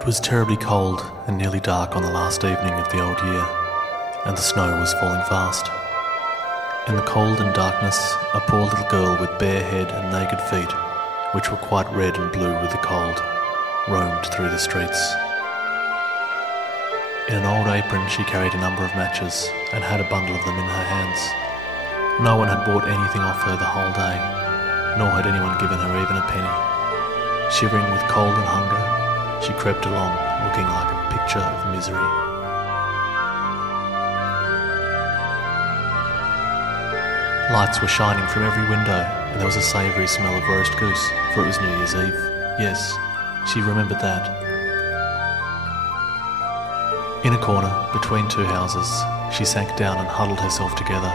It was terribly cold and nearly dark on the last evening of the old year, and the snow was falling fast. In the cold and darkness, a poor little girl with bare head and naked feet, which were quite red and blue with the cold, roamed through the streets. In an old apron she carried a number of matches and had a bundle of them in her hands. No one had bought anything off her the whole day, nor had anyone given her even a penny. Shivering with cold and hunger, she crept along, looking like a picture of misery. Lights were shining from every window, and there was a savoury smell of roast goose, for it was New Year's Eve. Yes, she remembered that. In a corner, between two houses, she sank down and huddled herself together.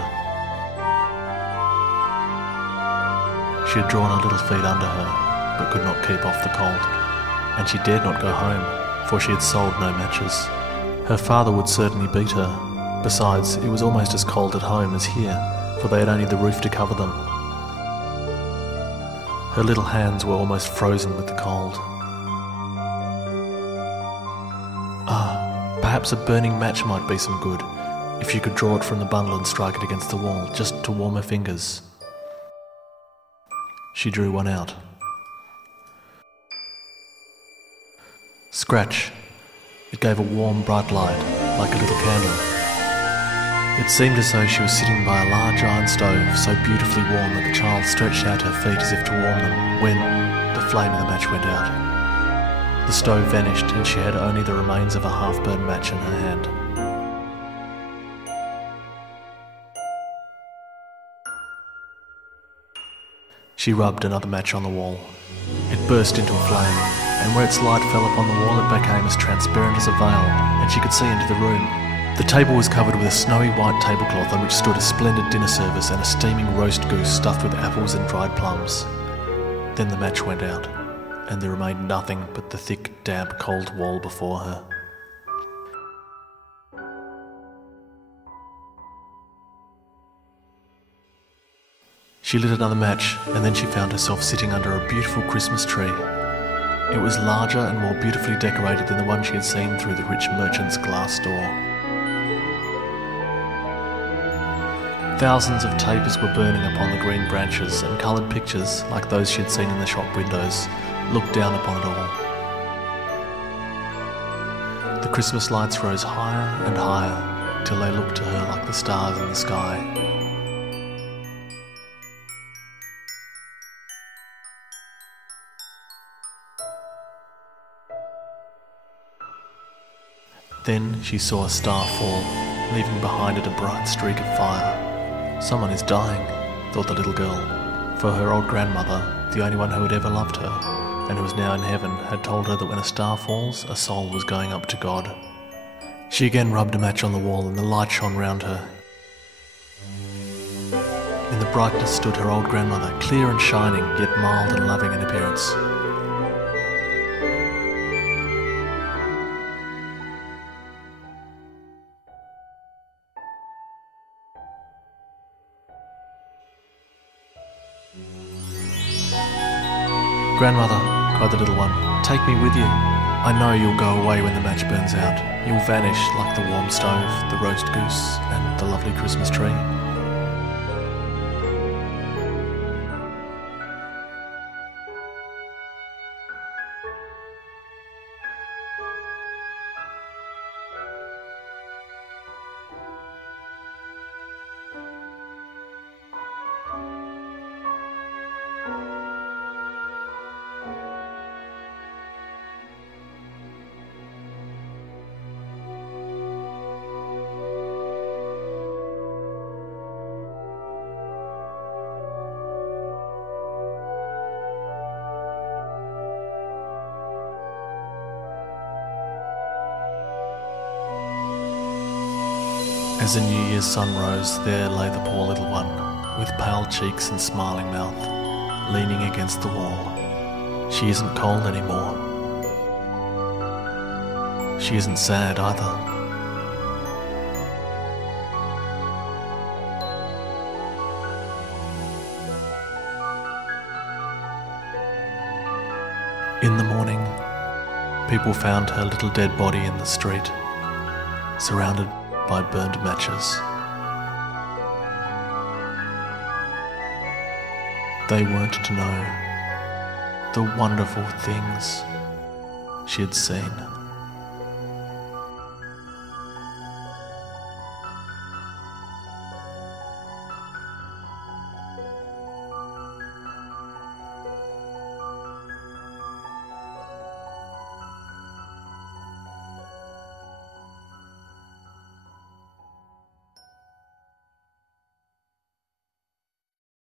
She had drawn her little feet under her, but could not keep off the cold, and she dared not go home, for she had sold no matches. Her father would certainly beat her. Besides, it was almost as cold at home as here, for they had only the roof to cover them. Her little hands were almost frozen with the cold. Perhaps a burning match might be some good, if she could draw it from the bundle and strike it against the wall, just to warm her fingers. She drew one out. Scratch! It gave a warm, bright light, like a little candle. It seemed as though she was sitting by a large iron stove, so beautifully warm that the child stretched out her feet as if to warm them, when the flame of the match went out. The stove vanished, and she had only the remains of a half-burned match in her hand. She rubbed another match on the wall. It burst into a flame, and where its light fell upon the wall it became as transparent as a veil, and she could see into the room. The table was covered with a snowy white tablecloth on which stood a splendid dinner service and a steaming roast goose stuffed with apples and dried plums. Then the match went out, and there remained nothing but the thick, damp, cold wall before her. She lit another match, and then she found herself sitting under a beautiful Christmas tree. It was larger and more beautifully decorated than the one she had seen through the rich merchant's glass door. Thousands of tapers were burning upon the green branches, and coloured pictures, like those she had seen in the shop windows, looked down upon it all. The Christmas lights rose higher and higher, till they looked to her like the stars in the sky. Then she saw a star fall, leaving behind it a bright streak of fire. Someone is dying, thought the little girl, for her old grandmother, the only one who had ever loved her, and who was now in heaven, had told her that when a star falls, a soul was going up to God. She again rubbed a match on the wall, and the light shone round her. In the brightness stood her old grandmother, clear and shining, yet mild and loving in appearance. "Grandmother," cried the little one, "take me with you. I know you'll go away when the match burns out. You'll vanish like the warm stove, the roast goose, and the lovely Christmas tree." As the New Year's sun rose, there lay the poor little one, with pale cheeks and smiling mouth, leaning against the wall. She isn't cold anymore. She isn't sad either. In the morning, people found her little dead body in the street, surrounded by burned matches. They weren't to know the wonderful things she had seen.